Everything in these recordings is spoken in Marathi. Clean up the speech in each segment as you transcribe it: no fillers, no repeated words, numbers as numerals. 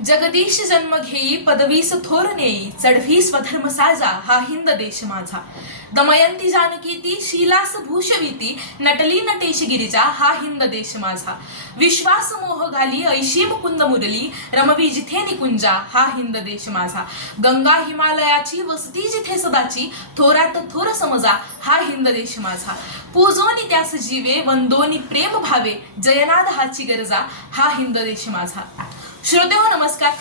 जगदीश जन्म घेई पदवीस थोर नेई चढवी स्वधर्म साजा हा हिंद देश माझा। दमयंती जानकी ती शीलास भूषविती नटली नटेश गिरिजा हा हिंद देश माझा। विश्वास मोह घाली ऐशी मुकुंद मुरली रमवी जिथे निकुंजा हा हिंद देश माझा। गंगा हिमालयाची वसती जिथे सदाची थोरात थोर समजा हा हिंद देश माझा। पूजोनी त्यास जीवे वंदोनी प्रेम भावे जयनाद हाची गरजा हा हिंद देश माझा। श्रोतेहो नमस्कार।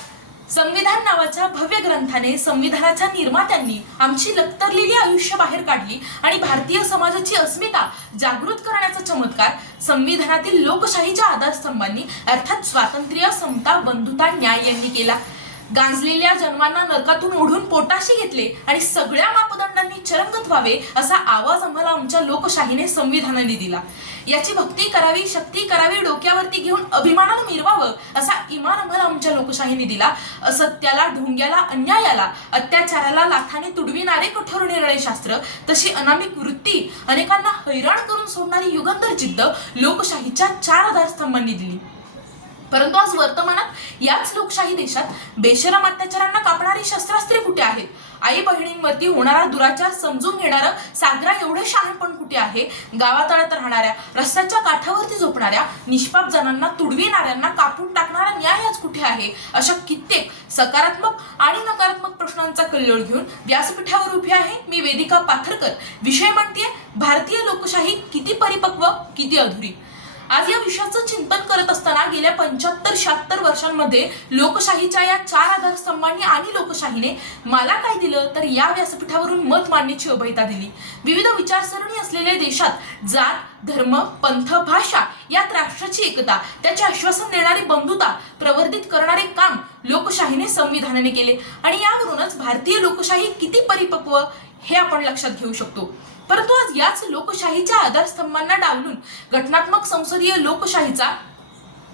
संविधान नावाच्या भव्य ग्रंथाने संविधानाच्या निर्मात्यांनी आमची लक्तरलेली आयुष्य बाहेर काढली आणि भारतीय समाजाची अस्मिता जागृत करण्याचा चमत्कार संविधानातील लोकशाहीच्या आधारस्तंभांनी अर्थात स्वातंत्र्य, समता, बंधुता, न्याय यांनी केला। गांजलेल्या जन्मांना नरकातून ओढून पोटाशी घेतले आणि सगळ्या मापदंडांनी चरंगत व्हावे असा आवाज आम्हाला आमच्या लोकशाहीने संविधानाने दिला। याची भक्ती करावी, शक्ती करावी, डोक्यावरती घेऊन अभिमानाने मिरवावं असा इमान आम्हाला आमच्या लोकशाहीने दिला। असत्याला, ढोंग्याला, अन्यायाला, अत्याचाराला लाथाने तुडविणारे कठोर निर्णय शास्त्र, तशी अनामिक वृत्ती, अनेकांना हैराण करून सोडणारी युगंधर जिद्द लोकशाहीच्या 4 आधारस्तंभांनी दिली। परंतु आज वर्तमानात याच लोकशाही देशात बेशरम अत्याचारांना कापणारी शस्त्रास्त्रे कुठे आहेत? आई बहिणींवरती होणारा दुराचार समजून घेणारं सागरा एवढे शहाणपण कुठे आहे? गावातळात राहणाऱ्या, रस्त्याच्या काठावरती झोपणाऱ्या निष्पाप जणांना तुडविणाऱ्यांना कापून टाकणारा न्याय आज कुठे आहे? अशा कित्येक सकारात्मक आणि नकारात्मक प्रश्नांचा कल्लोळ घेऊन व्यासपीठावर उभी आहे मी वेदिका पाथरकर। विषय म्हणते भारतीय लोकशाही किती परिपक्व, किती अधुरी। आज या विषयाचं चिंतन करत असताना गेल्या 75-76 वर्षांमध्ये लोकशाहीच्या या 4 आधारस्तंभांनी आणि लोकशाहीने मला काय दिलं तर या व्यासपीठावरून मत मांडण्याची अभयता दिली। विविध विचारसरणी असलेल्या देशात जात, धर्म, पंथ, भाषा यात राष्ट्राची एकता, त्याचे आश्वासन देणारी बंधुता प्रवर्धित करणारे काम लोकशाहीने संविधानाने केले आणि यावरूनच भारतीय लोकशाही किती परिपक्व हे आपण लक्षात घेऊ शकतो। परंतु आज याच लोकशाहीच्या आधारस्तंभांना डावलून घटनात्मक संसदीय लोकशाहीचा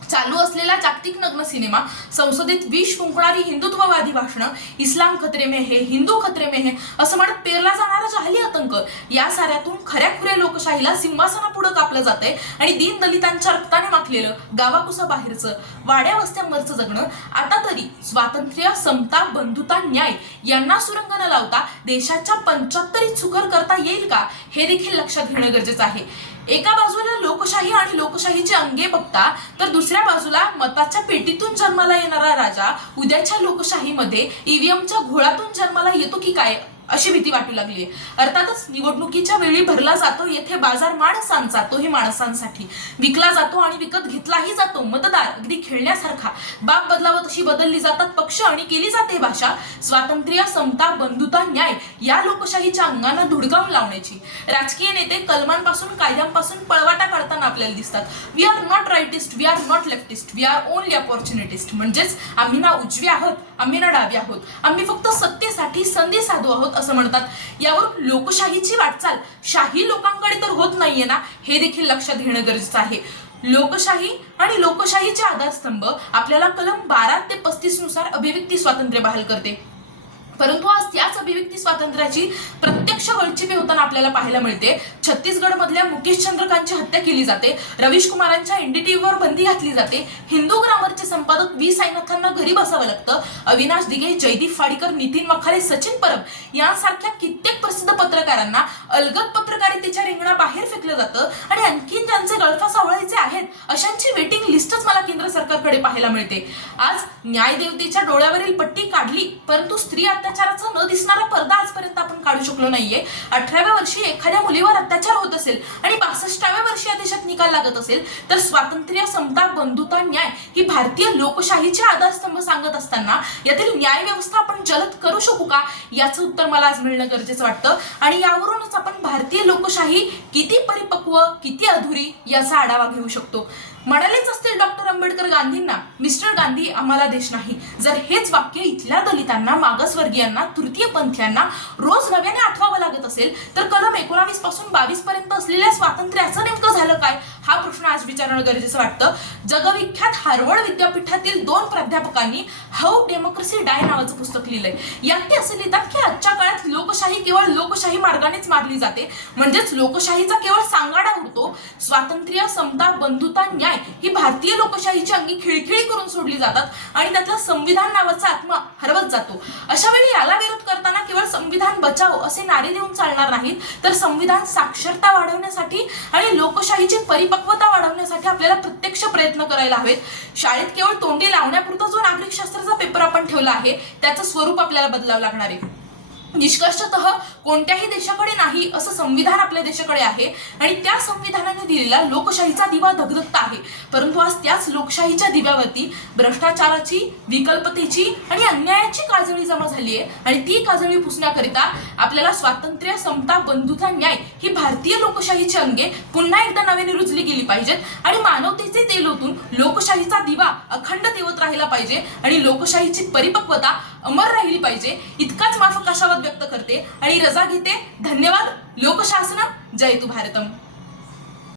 चालू असलेला जागतिक नग्न सिनेमा, संसदेत विष फुंकणारी हिंदुत्ववादी भाषणं, इस्लाम खतरे में है, हिंदू खतरे में है असं म्हणत पेरला जाणारा जाहली आतंक, या साऱ्यातून खऱ्याखुऱ्या लोकशाहीला सिंहासनापुढे कापलं जातंय आणि दीन दलितांच्या रक्ताने माखलेलं गावाकुसा बाहेरचं, वाड्या वस्त्यांवरचं जगणं आता तरी स्वातंत्र्य, समता, बंधुता, न्याय यांना सुरंग न लावता देशाच्या 75 सुकर करता येईल का हे देखील लक्षात घेणं गरजेचं आहे। एका बाजूला लोकशाही आणि लोकशाहीचे अंगे बघता तर दुसऱ्या बाजूला मताच्या पेटीतून जन्माला येणारा राजा उद्याच्या लोकशाहीमध्ये ईव्हीएमच्या घोळातून जन्माला येतो की काय अशी भीती वाटू लागली। अर्थातच निवडणुकीच्या वेळी भरला जातो येथे बाजार माणसांचा, तोही माणसांसाठी विकला जातो आणि विकत घेतलाही जातो मतदार, अगदी खेळण्यासारखा। बाप बदलावं तशी बदलली जातात पक्ष आणि केली जाते भाषा स्वातंत्र्य, समता, बंधुता, न्याय या लोकशाहीच्या अंगांना धुडकावून लावण्याची। राजकीय नेते कलमांपासून, कायद्यांपासून पळवाटा काढताना आपल्याला दिसतात। We are not rightist, we are not leftist, we are only opportunist. म्हणजेच आम्ही ना उजवे आहोत, आम्ही ना डावे आहोत, आम्ही फक्त सत्तेसाठी संधी साधू आहोत असं म्हणतात। यावर लोकशाहीची वाटचाल शाही लोकांकडे तर होत नाहीये ना हे देखील लक्षात घेणं गरजेचं आहे। लोकशाही आणि लोकशाहीचे आधारस्तंभ आपल्याला कलम 12 ते 35 नुसार अभिव्यक्ती स्वातंत्र्य बहाल करते। परंतु आज त्याच अभिव्यक्ती स्वातंत्र्याची प्रत्यक्ष गळचिपे होताना आपल्याला पाहायला मिळते। छत्तीसगड मधल्या मुकेश चंद्रकांतची हत्या केली जाते, रवीश कुमारांच्या एनडीटीव्हीवर बंदी घातली जाते, हिंदू ग्रामरचे संपादक व्ही साईनाथांना घरी बसावं लागतं, अविनाश दिघे, जयदीप फाडीकर, नितीन मखाले, सचिन परब यांसारख्या कित्येक प्रसिद्ध पत्रकारांना अलगद पत्रकारितेच्या रिंगणाबाहेर फेकलं जातं आणि आणखीन ज्यांचे गळफास आवळायचे आहेत अशांची वेटिंग लिस्टच मला केंद्र सरकारकडे पाहायला मिळते। आज न्यायदेवतेच्या डोळ्यावरील पट्टी काढली परंतु स्त्री अत्याचाराचा न दिसणारा पडदा आजपर्यंत आपण काढू शकलो नाहीये। 18व्या वर्षी एखाद्या मुलीवर अत्याचार होत असेल आणि 62व्या वर्षी या देशात निकाल लागत असेल तर स्वातंत्र्य, समता, बंधुता, न्याय ही भारतीय लोकशाहीचे आधारस्तंभ सांगत असताना यातील न्याय व्यवस्था आपण जलद करू शकू का याचं उत्तर मला आज मिळणं गरजेचं वाटतं आणि यावरूनच आपण भारतीय लोकशाही किती परिपक्व, किती अधुरी याचा आढावा घेऊ शकतो। म्हणालेच असतील डॉक्टर आंबेडकर गांधींना, मिस्टर गांधी आम्हाला देश नाही। जर हेच वाक्य इथल्या दलितांना, मागासवर्गीयांना, तृतीयपंथीयांना रोज नव्याने आठवावं लागत असेल तर कलम 19 पासून 22 पर्यंत असलेल्या स्वातंत्र्याचं नेमकं झालं काय हा प्रश्न आज विचारणं गरजेचं वाटतं। जगविख्यात हार्वर्ड विद्यापीठातील 2 प्राध्यापकांनी हाऊ डेमोक्रेसी डाय नावाचं पुस्तक लिहिलंय। यात ते असं लिहितात की आजच्या काळात लोकशाही केवळ लोकशाही मार्गानेच मारली जाते, म्हणजेच लोकशाहीचा केवळ सांगाडा उडतो, स्वातंत्र्य, समता, बंधुता, न्याय न्याय ही भारतीय लोकशाहीची अंगी खिळखिळी करून सोडली जातात आणि त्यातला संविधान नावाचा आत्मा हरवत जातो. अशा वेळी याला विरोध करताना केवळ संविधान बचाव असे नारे देऊन चालणार नाहीत, तर संविधान साक्षरता वाढवण्यासाठी आणि लोकशाहीची परिपक्वता वाढवण्यासाठी आपल्याला प्रत्यक्ष प्रयत्न करायला हवेत. शाळेत केवळ तोंडी लावण्यापुरता जो नागरिक शास्त्राचा पेपर आपण ठेवला आहे त्याचं स्वरूप आपल्याला बदलावं लागणार आहे. निष्कर्षतः कोणत्याही देशाकडे नाही असं संविधान आपल्या देशाकडे आहे आणि त्या संविधानाने दिलेला लोकशाहीचा दिवा धगधगता आहे. परंतु आज त्याच लोकशाहीच्या दिव्यावरती भ्रष्टाचाराची, विकल्पतेची आणि अन्यायाची काजळी जमा झाली आहे आणि ती काजळी पुसण्याकरिता आपल्याला स्वातंत्र्य, समता, बंधुता, न्याय ही भारतीय लोकशाहीची अंगे पुन्हा एकदा नव्याने रुजली गेली पाहिजेत आणि मानवतेचे तेल ओतून लोकशाहीचा दिवा अखंड तेवत राहिला पाहिजे आणि लोकशाहीची परिपक्वता अमर राहिली पाहिजे. इतकाच माफक आशावाद व्यक्त करते आणि रजा घेते. धन्यवाद. लोकशासन जय तू भारतम.